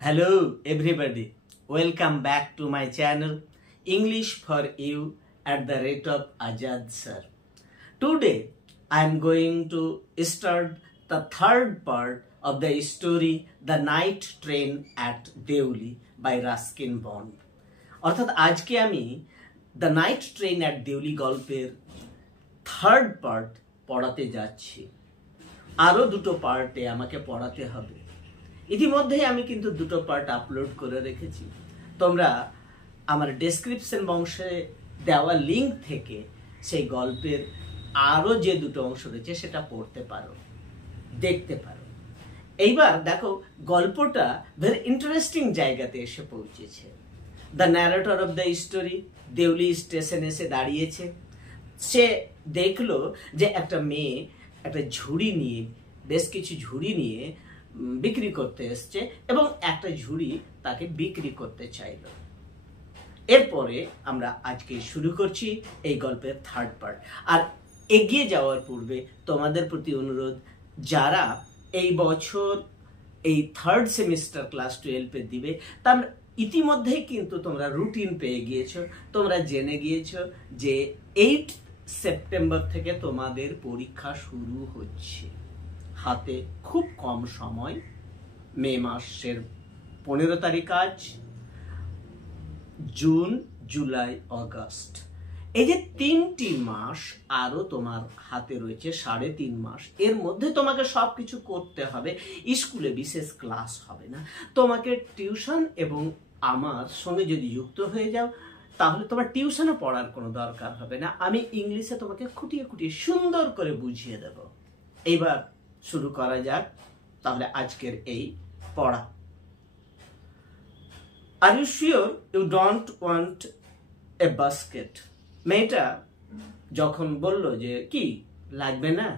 Hello everybody, welcome back to my channel English for You at the rate of Ajad sir. Today I am going to start the third part of the story The Night Train at Deoli by Ruskin Bond. অর্থাৎ আজকে আমি the night train at Deoli গল্পের third part পড়াতে যাচ্ছি। আরও দুটো পার্টে আমাকে পড়াতে হবে। ইতিমধ্যে আমি কিন্তু দুটো পার্ট আপলোড করে রেখেছি। তোমরা আমার ডেসক্রিপশন বক্সে দেওয়া লিঙ্ক থেকে সেই গল্পের আরও যে দুটো অংশ রয়েছে সেটা পড়তে পারো, দেখতে পারো। এইবার দেখো গল্পটা ভেরি ইন্টারেস্টিং জায়গাতে এসে পৌঁছেছে। The narrator of the story Deoli স্টেশনে এসে দাঁড়িয়েছে। সে দেখলো যে একটা মেয়ে একটা ঝুড়ি নিয়ে, বেশ কিছু ঝুড়ি নিয়ে বিক্রি করতে এসছে এবং একটা ঝুড়ি তাকে বিক্রি করতে চাইল। এরপরে আমরা আজকে শুরু করছি এই গল্পের থার্ড পার্ট। আর এগিয়ে যাওয়ার পূর্বে তোমাদের প্রতি অনুরোধ, যারা এই বছর এই থার্ড সেমিস্টার ক্লাস 12-এ দিবে, তার ইতিমধ্যেই কিন্তু তোমরা রুটিন পেয়ে গিয়েছো। তোমরা জেনে গিয়েছো যে 8 সেপ্টেম্বর থেকে তোমাদের পরীক্ষা শুরু হচ্ছে। হাতে খুব কম সময়, মে মাসের 15 তারিখ আজ, জুন, জুলাই, অগস্ট, এই যে 3টি মাস আরো তোমার হাতে রয়েছে, 3.5 মাস। এর মধ্যে তোমাকে সবকিছু করতে হবে। স্কুলে বিশেষ ক্লাস হবে না, তোমাকে টিউশন এবং আমার সঙ্গে যদি যুক্ত হয়ে যাও তাহলে তোমার টিউশনও পড়ার কোনো দরকার হবে না। আমি ইংলিশে তোমাকে খুঁটিয়ে খুঁটিয়ে সুন্দর করে বুঝিয়ে দেব। এইবার শুরু করা যাক তাহলে আজকের এই পড়া। Are you sure you don't want a basket? মেয়েটা যখন বলল যে কি লাগবে না,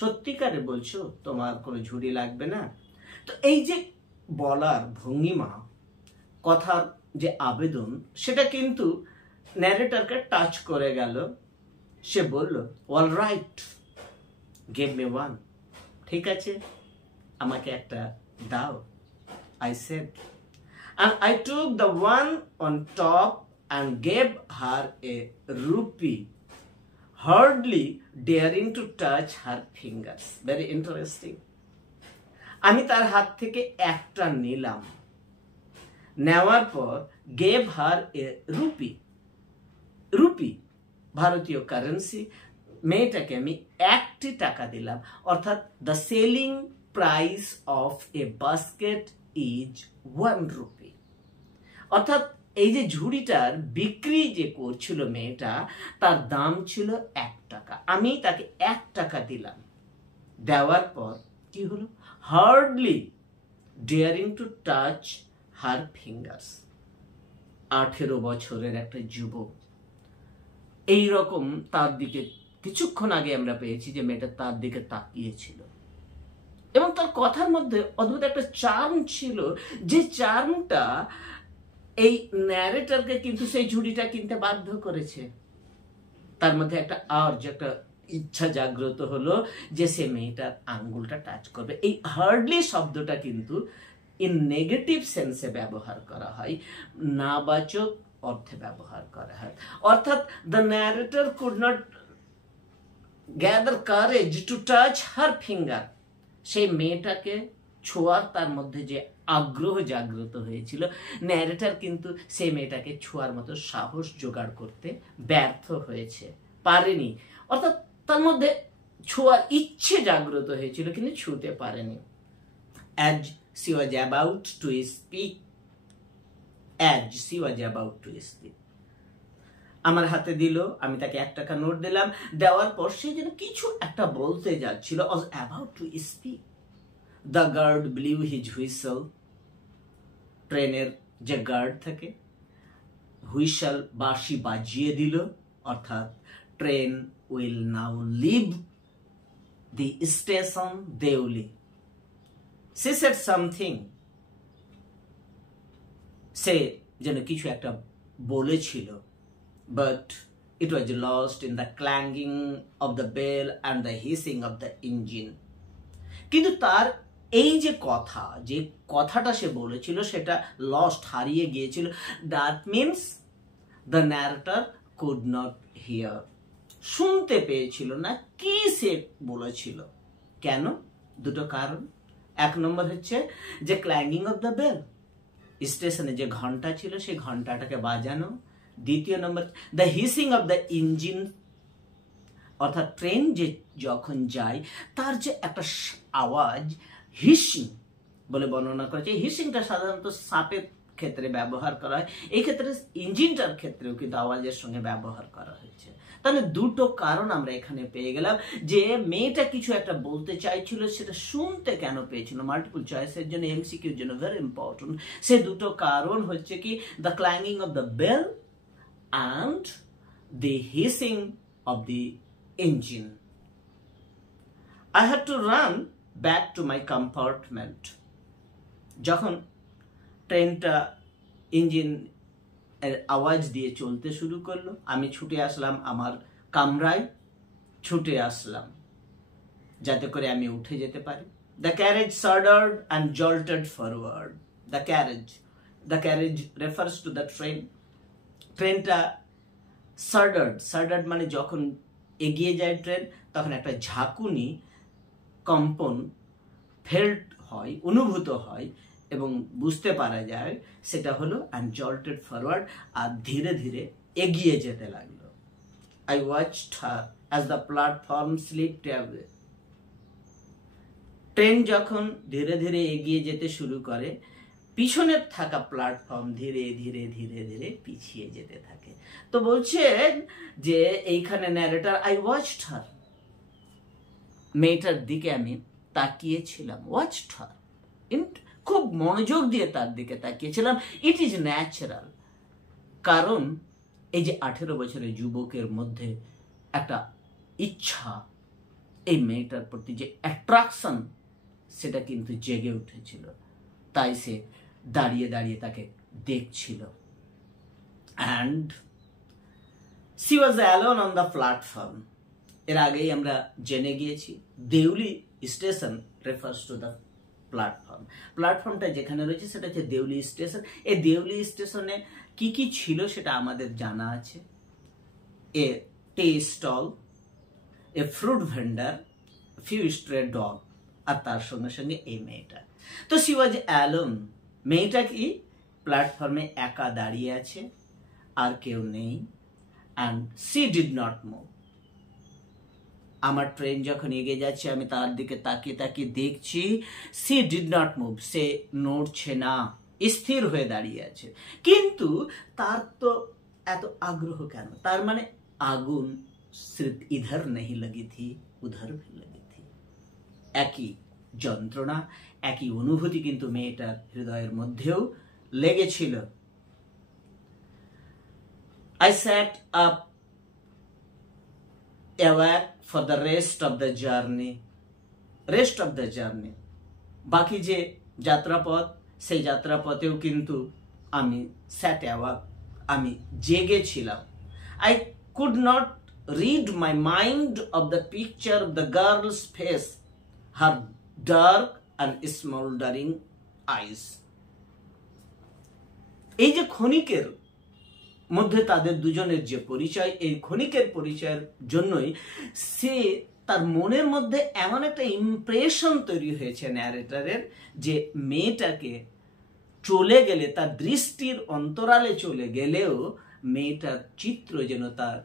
সত্যিকারে বলছো তোমার কোনো ঝুড়ি লাগবে না? তো এই যে বলার ভঙ্গিমা, কথার যে আবেদন, সেটা কিন্তু ন্যারেটরকে টাচ করে গেল। সে বলল, all right, give me one. ঠিক আছে, আমাকে একটা দাও। I said, and I took the one on top and gave her a rupee, hardly daring to touch her fingers. Very interesting. আমি তার হাত থেকে একটা নিলাম, নেওয়ার পর gave her a rupee. Rupee ভারতীয় কারেন্সি। মেয়েটাকে আমি 1টি টাকা দিলাম, অর্থাৎ the selling price of a basket is 1 rupee. অর্থাৎ এই যে ঝুড়িটার বিক্রি যে করছিল মেয়েটা, তার দাম ছিল 1 টাকা। আমি তাকে 1 টাকা দিলাম। দেওয়ার পর কি হলো? Hardly daring to touch her fingers. 18 বছরের একটা যুবক, এই রকম তার দিকে কিছুক্ষণ আগে আমরা পেয়েছি যে মেয়েটা তার দিকে তাকিয়েছিল এবং তার কথার মধ্যে অদ্ভুত একটা চার্ম ছিল, যে চার্মটা এই ন্যারেটরকে কিন্তু সেই ঝুড়িটা কিনতে বাধ্য করেছে। তার মধ্যে একটা আর্জ, একটা ইচ্ছা জাগ্রত হলো যে সে মেয়েটার আঙ্গুলটা টাচ করবে। এই হার্ডলি শব্দটা কিন্তু ইন নেগেটিভ সেন্সে ব্যবহার করা হয়, নাবাচক অর্থে ব্যবহার করা হয়। অর্থাৎ the narrator could not gather courage to touch her finger. সেই মেয়েটাকে ছোঁয়ার তার মধ্যে যে আগ্রহ জাগ্রত হয়েছিল, ন্যারেটর কিন্তু সেই মেয়েটাকে ছোঁয়ার মতো সাহস জোগাড় করতে ব্যর্থ হয়েছে, পারেনি। অর্থাৎ তার মধ্যে ছোঁয়ার ইচ্ছে জাগ্রত হয়েছিল কিন্তু ছুঁতে পারেনি। As she was about to speak, আমার হাতে দিল, আমি তাকে 1 টাকা নোট দিলাম। দেওয়ার পর সে যেন কিছু একটা বলতে যাচ্ছিল। was about to speak, the guard blew his whistle. ট্রেনের যে গার্ড থাকে, হুইসেল, বাঁশি বাজিয়ে দিল, অর্থাৎ train will now leave the station Deoli. She said something. সে যেন কিছু একটা বলেছিল, but it was lost in the clanging of the bell and the hissing of the engine. কিন্তু তার এই যে কথাটা সে বলেছিল সেটা লস্ট, হারিয়ে গিয়েছিল। That means the narrator could not here, শুনতে পেয়েছিল না কি সে বলেছিল। কেন? দুটো কারণ। এক নম্বর হচ্ছে যে ক্ল্যাঙ্গিং অফ দ্য বেল, স্টেশনে যে ঘন্টা ছিল সেই ঘন্টাটাকে বাজানো। দ্বিতীয় নম্বর the hissing of the engine, অর্থাৎ ট্রেন যে যখন যায় তার যে একটা আওয়াজ, হিসিং বলে বর্ণনা করেছে। হিসিংটা সাধারণত সাপের ক্ষেত্রে ব্যবহার করা হয়, এই ক্ষেত্রে ইঞ্জিনটার ক্ষেত্রেও কিন্তু আওয়াজের সঙ্গে ব্যবহার করা হয়েছে। তাহলে দুটো কারণ আমরা এখানে পেয়ে গেলাম যে মেয়েটা কিছু একটা বলতে চাইছিল, সেটা শুনতে কেন পেয়েছিল। মাল্টিপল চয়েসের জন্য, এমসিকিউর জন্য ভেরি ইম্পর্টেন্ট। সে দুটো কারণ হচ্ছে কি, the clanging of the bell and the hissing of the engine. I had to run back to my compartment. যখন ট্রেনটা ইঞ্জিন এর আওয়াজ দিয়ে চলতে শুরু করলো, আমি ছুটে আসলাম আমার কামরায়, ছুটে আসলাম যাতে করে আমি উঠে যেতে পারি। The carriage shuddered and jolted forward. The carriage refers to the train. ট্রেনটা সার্ডার্ড মানে যখন এগিয়ে যায় ট্রেন, তখন একটা ঝাঁকুনি, কম্পন ফেল্ট হয়, অনুভূত হয় এবং বুঝতে পারা যায় সেটা হলো অ্যান্ড জল্টেড ফরওয়ার্ড, আর ধীরে ধীরে এগিয়ে যেতে লাগলো। I watched her as the platform slipped away. Train যখন ধীরে ধীরে এগিয়ে যেতে শুরু করে, পিছনের থাকা প্ল্যাটফর্ম ধীরে ধীরে ধীরে ধীরে পিছিয়ে যেতে থাকে। তো বলছেন যে এইখানে ন্যারেটর, আই ওয়াচড হার, মেয়েটার দিকে আমি তাকিয়েছিলাম। ওয়াচড হার, খুব মনোযোগ দিয়ে তার দিকে তাকিয়েছিলাম। ইট ইজ ন্যাচারাল, কারণ এই যে 18 বছরের যুবকের মধ্যে একটা ইচ্ছা, এই মেয়েটার প্রতি যে অ্যাট্রাকশন, সেটা কিন্তু জেগে উঠেছিল। তাই সে দাঁড়িয়ে দাঁড়িয়ে তাকে দেখছিল। And she was alone on the platform. এর আগেই আমরা জেনে গিয়েছি Deoli station refers to the platform. প্ল্যাটফর্মটা যেখানে রয়েছে সেটা হচ্ছে দেউলি স্টেশন। এই দেউলি স্টেশনে কি কি ছিল সেটা আমাদের জানা আছে। A tea stall, a fruit vendor, few stray dog, আর তার সঙ্গে সঙ্গে এই মেয়েটা। তো she was alone, মেয়েটা কি প্ল্যাটফর্মে একা দাঁড়িয়ে আছে, আর কেউ নেই। and she did not move. আমার ট্রেন যখন এগিয়ে যাচ্ছে আমি তার দিকে তাকিয়ে তাকিয়ে দেখছি, she did not move, সে নড়ছে না, স্থির হয়ে দাঁড়িয়ে আছে। কিন্তু তার তো এত আগ্রহ কেন? তার মানে আগুন সির্ফ ইধর नहीं लगी थी, उधर भी लगी थी। একই যন্ত্রণা, একই অনুভূতি কিন্তু মেয়েটার হৃদয়ের মধ্যেও লেগেছিল। I sat up awake for the rest of the journey. বাকি যে যাত্রাপথ, সেই যাত্রাপথেও কিন্তু আমি sat awake, আমি জেগেছিলাম। I could not read my mind of the picture of the girl's face, her dark and smoldering eyes. এই যে ক্ষণিকের মধ্যে তাদের দুজনের যে পরিচয়, এই ক্ষণিকের পরিচয়ের জন্যই সে তার মনের মধ্যে এমন একটা ইমপ্রেশন তৈরি হয়েছে ন্যারেটরের, যে মেয়েটাকে চলে গেলে, তার দৃষ্টির অন্তরালে চলে গেলেও মেয়েটার চিত্র যেন তার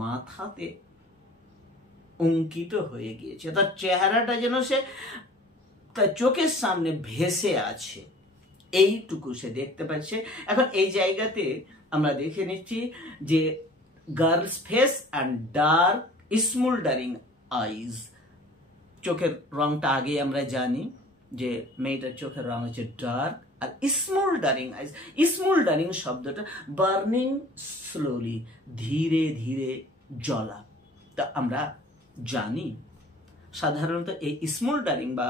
মাথাতে অঙ্কিত হয়ে গিয়েছে, তার চেহারাটা যেন সে তার চোখের সামনে ভেসে আছে, এইটুকু সে দেখতে পাচ্ছে। এখন এই জায়গাতে আমরা দেখে নিচ্ছি যে গার্লস ফেস অ্যান্ড ডার্ক স্মোল্ডারিং আইজ, চোখের রংটা আগে আমরা জানি যে মেয়েটার চোখের রং হচ্ছে ডার্ক, আর স্মোল্ডারিং আইজ, স্মোল্ডারিং শব্দটা বার্নিং স্লোলি, ধীরে ধীরে জ্বলা। তা আমরা জানি সাধারণত এই স্মোল্ডারিং বা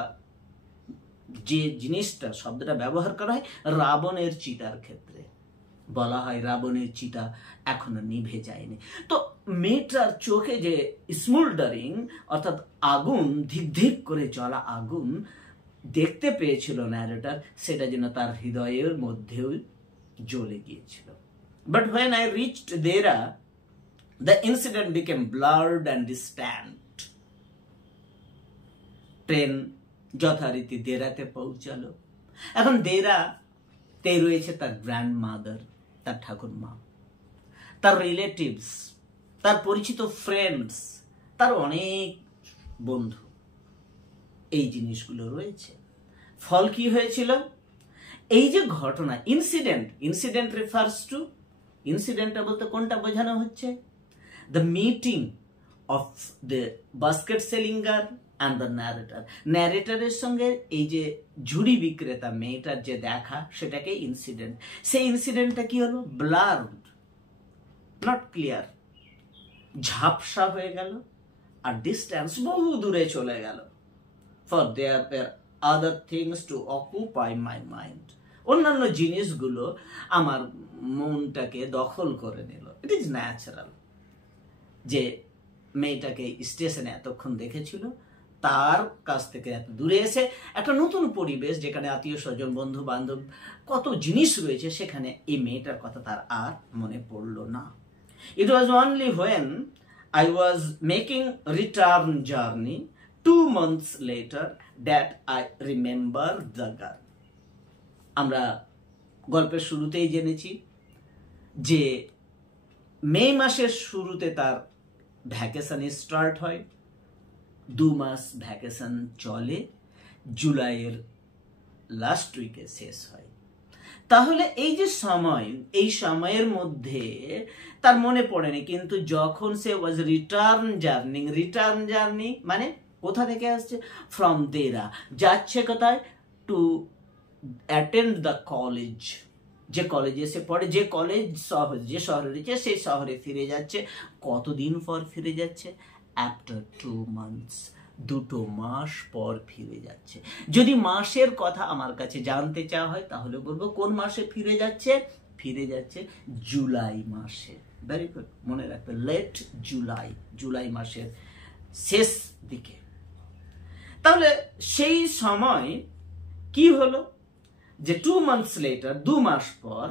যে জিনিসটা, শব্দটা ব্যবহার করা হয় রাবণের চিতার ক্ষেত্রে, বলা হয় রাবণের চিতা এখনো নিভে যায়নি। তো মেয়েটার চোখে যে স্মোল্ডারিং অর্থাৎ আগুন, ধিক ধিক করে জ্বলা আগুন দেখতে পেয়েছিল ন্যারেটর, সেটা যেন তার হৃদয়ের মধ্যেও জ্বলে গিয়েছিল। But when I reached Dera, the incident became blurred and distant. Train যথারীতি দেরাতে পৌঁছালো। এখন দেরাতে রয়েছে তার গ্র্যান্ডমাদার, তার ঠাকুরমা, তার রিলেটিভস, তার পরিচিত ফ্রেন্ডস, তার অনেক বন্ধু, এই জিনিসগুলো রয়েছে। ফল কি হয়েছিল? এই যে ঘটনা, ইনসিডেন্ট রেফার্স টু, ইনসিডেন্টটা বলতে কোনটা বোঝানো হচ্ছে? The meeting of the basket selling girl and the narrator. ন্যারেটরের সঙ্গে এই যে ঝুড়ি বিক্রেতা মেয়েটার যে দেখা, সেটাকে ইনসিডেন্ট। সেই ইনসিডেন্টটা কি হলো? ব্লার্ড, নট ক্লিয়ার, ঝাপসা হয়ে গেল, আর ডিস্টেন্স বহু দূরে চলে গেল। For there were other things to occupy my mind. অন্যান্য জিনিসগুলো আমার মনটাকে দখল করে নিল। ইট ইজ ন্যাচারাল যে মেয়েটাকে স্টেশনে এতক্ষণ দেখেছিল, তার কাছ থেকে এত দূরে এসে একটা নতুন পরিবেশ, যেখানে আত্মীয় স্বজন, বন্ধু বান্ধব, কত জিনিস রয়েছে, সেখানে এই মেয়েটার কথা তার আর মনে পড়ল না। It was only when I was making return journey 2 months later that I remember the girl. আমরা গল্পের শুরুতেই জেনেছি যে মে মাসের শুরুতে তার ভ্যাকেশন স্টার্ট হয়, 2 মাস ভ্যাকেশন চলে, জুলাইয়ের লাস্ট উইকে শেষ হয়। তাহলে এই যে সময়, এই সময়ের মধ্যে তার মনে পড়েনি, কিন্তু যখন সে ওয়াজ রিটার্ন জার্নি মানে কোথা থেকে আসছে? ফ্রম দেরা। যাচ্ছে কোথায়? To attend the college. যে কলেজে সে পড়ে, যে কলেজ শহর, যে শহরে রয়েছে, সেই শহরে ফিরে যাচ্ছে। কতদিন পর ফিরে যাচ্ছে? আফটার 2 months, 2 মাস পর ফিরে যাচ্ছে। যদি মাসের কথা আমার কাছে জানতে চাওয়া হয়, তাহলে বলবো কোন মাসে ফিরে যাচ্ছে? ফিরে যাচ্ছে জুলাই মাসে। ভেরি গুড, মনে রাখবে, লেট জুলাই, জুলাই মাসের শেষ দিকে। তাহলে সেই সময় কি হলো? যে 2 months later, 2 মাস পর,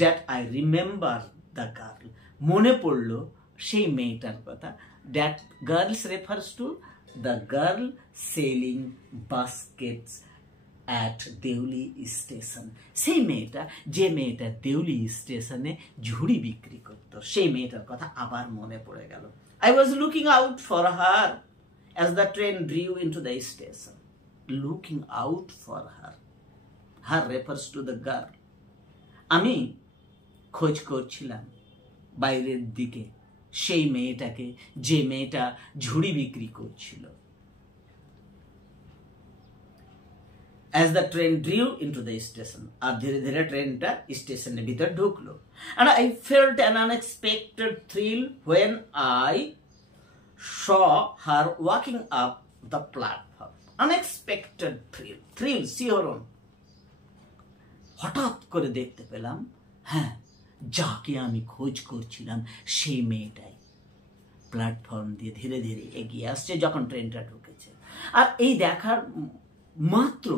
that I remember the girl, মনে পড়লো সেই মেয়েটার কথা। That girls refers to the girl selling baskets at Deoli station. সেই মেয়েটা, যে মেয়েটা দেউলি স্টেশনে ঝুড়ি বিক্রি করত, সেই মেয়েটার কথা আবার মনে পড়ে গেল। I was looking out for her as the train drew into the station. Looking out for her. Her refers to the girl. আমি খোঁজ করছিলাম বাইরের দিকে সেই মেয়েটাকে, যে মেয়েটা ঝুড়ি বিক্রি করছিল। As the train drew into the station, আর ধীরে ধীরে ট্রেনটা স্টেশনের ভিতর ঢুকলো। And I felt an unexpected thrill when I saw her walking up the platform. Unexpected thrill, শিহরণ। হঠাৎ করে দেখতে পেলাম, হ্যাঁ, যাকে আমি খোঁজ করছিলাম সেই মেয়েটাই প্ল্যাটফর্ম দিয়ে ধীরে ধীরে এগিয়ে আসছে যখন ট্রেনটা ঢুকেছে। আর এই দেখার মাত্র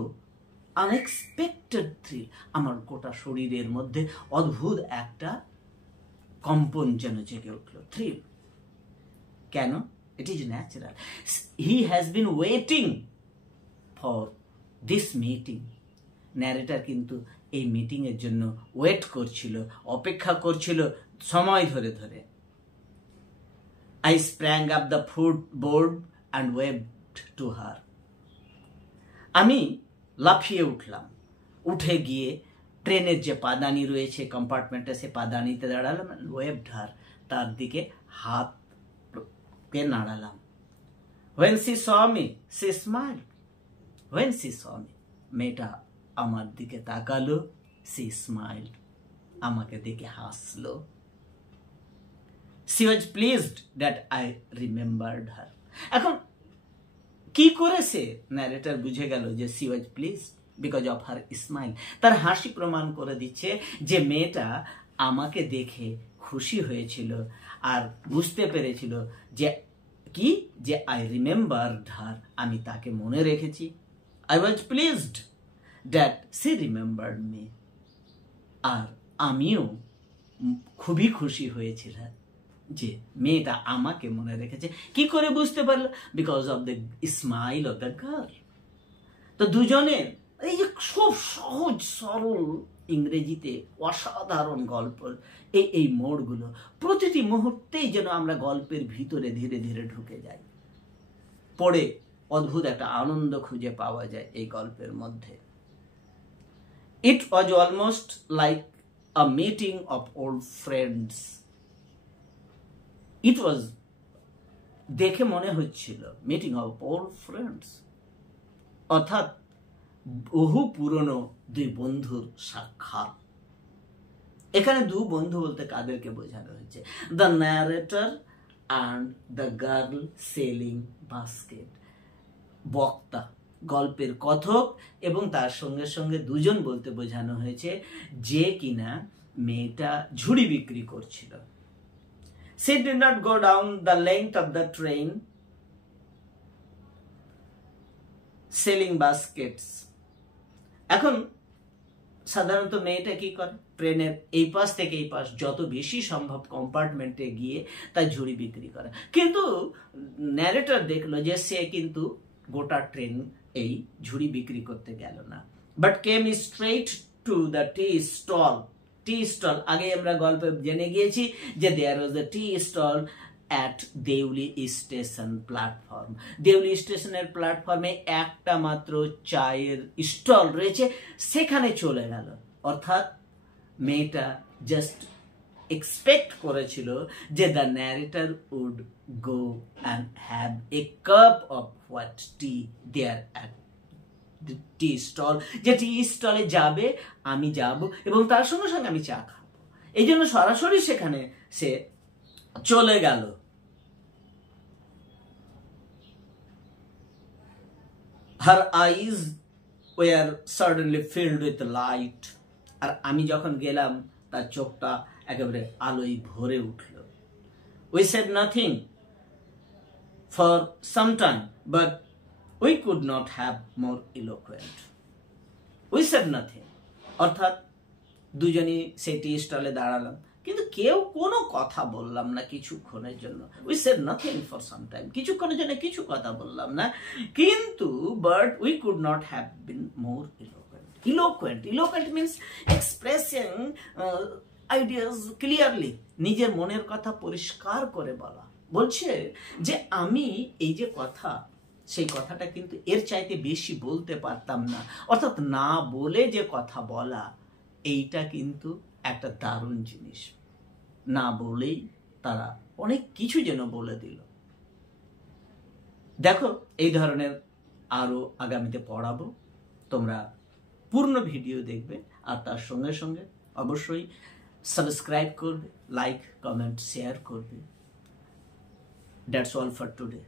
আনএক্সপেক্টেড থ্রিল, আমার গোটা শরীরের মধ্যে অদ্ভুত একটা কম্পন যেন জেগে উঠল। থ্রিল কেন? It is natural. He has been waiting for this meeting. Narrator কিন্তু এই মিটিং এর জন্য ওয়েট করছিল, অপেক্ষা করছিল সময় ধরে ধরে। I sprang up the footboard and waved to her. আমি লাফিয়ে উঠলাম, উঠে গিয়ে ট্রেনের যে পাদানি রয়েছে কম্পার্টমেন্টে, সে পাদানিতে দাঁড়ালাম, ওয়েভড হার, তার দিকে হাতকে নাড়ালাম। When she saw me, she smiled. When she saw me, মেয়েটা আমার দিকে তাকালো, she smiled, আমাকে দেখে হাসলো। She was pleased that I remembered her. এখন কি করেছে? ন্যারেটর বুঝে গেল যে she was pleased because of her smile. তার হাসি প্রমাণ করে দিচ্ছে যে মেয়েটা আমাকে দেখে খুশি হয়েছিল আর বুঝতে পেরেছিল যে কি, যে I remembered her, আমি তাকে মনে রেখেছি। I was pleased that she remembered me. আর আমিও খুবই খুশি হয়েছিলাম যে মেয়েটা আমাকে মনে রেখেছে। কি করে বুঝতে পারলো? Because of the smile of the girl. তো দুজনের এই যে খুব সহজ সরল ইংরেজিতে অসাধারণ গল্প, এই মোড়গুলো প্রতিটি মুহূর্তেই যেন আমরা গল্পের ভিতরে ধীরে ধীরে ঢুকে যাই, পড়ে অদ্ভুত একটা আনন্দ খুঁজে পাওয়া যায় এই গল্পের মধ্যে। It was almost like a meeting of old friends. It was, দেখে মনে হচ্ছিল মিটিং অফ ওল্ড ফ্রেন্ডস, অর্থাৎ বহু পুরনো দুই বন্ধুর সাক্ষাৎ। এখানে দু বন্ধু বলতে কাদেরকে বোঝানো হচ্ছে? The narrator and the girl selling basket. বক্তা, গল্পের কথক, এবং তার সঙ্গে সঙ্গে দুজন বলতে বোঝানো হয়েছে যে কিনা মেয়েটা ঝুড়ি বিক্রি করছিল। She did not go down the length of the train selling baskets. এখন সাধারণত মেয়েটা কি করে? ট্রেনের এই পাশ থেকে এই পাশ যত বেশি সম্ভব কম্পার্টমেন্টে গিয়ে তার ঝুড়ি বিক্রি করে। কিন্তু ন্যারেটর দেখলো যে সে কিন্তু গোটা ট্রেন এই ঝুড়ি বিক্রি করতে গেল না, but came straight to the tea stall. Tea stall আগে আমরা গল্পে জেনে গিয়েছি যে there was the tea stall at Deoli station platform. দেউলি স্টেশনের প্ল্যাটফর্মে একটা মাত্র চায়ের স্টল রয়েছে, সেখানে চলে গেল। অর্থাৎ মেয়েটা জাস্ট এক্সপেক্ট করেছিল যে the narrator would go and have a cup of hot tea there at tea stall, যে টি স্টলে যাবে, আমি যাব এবং তার সঙ্গে সঙ্গে আমি চা খাবো। এই জন্য সরাসরি সেখানে সে চলে গেল। Her eyes were suddenly filled with light. আর আমি যখন গেলাম তার চোখটা একেবারে আলোয় ভরে উঠল। We said nothing for some time, but we could not have more eloquent. We said nothing. অর্থাৎ দুজনই সেই টি স্টলে দাঁড়ালাম, কিন্তু কেউ কোনো কথা বললাম না কিছুক্ষণের জন্য। We said nothing for some time. কিছুক্ষণের জন্য কিছু কথা বললাম না, কিন্তু but we could not have been more eloquent. Eloquent means expressing ideas clearly. নিজের মনের কথা পরিষ্কার করে বলা। বলছে যে আমি এই যে কথা, সেই কথাটা কিন্তু এর চাইতে বেশি বলতে পারতাম না। অর্থাৎ না বলে যে কথা বলা, এইটা কিন্তু একটা দারুণ জিনিস। না বলেই তারা অনেক কিছু যেন বলে দিল। দেখো, এই ধরনের আরো আগামীতে পড়াবো, তোমরা পূর্ণ ভিডিও দেখবে আর তার সঙ্গে সঙ্গে অবশ্যই সাবস্ক্রাইব করবে, লাইক, কমেন্ট, শেয়ার করবে। That's all for today.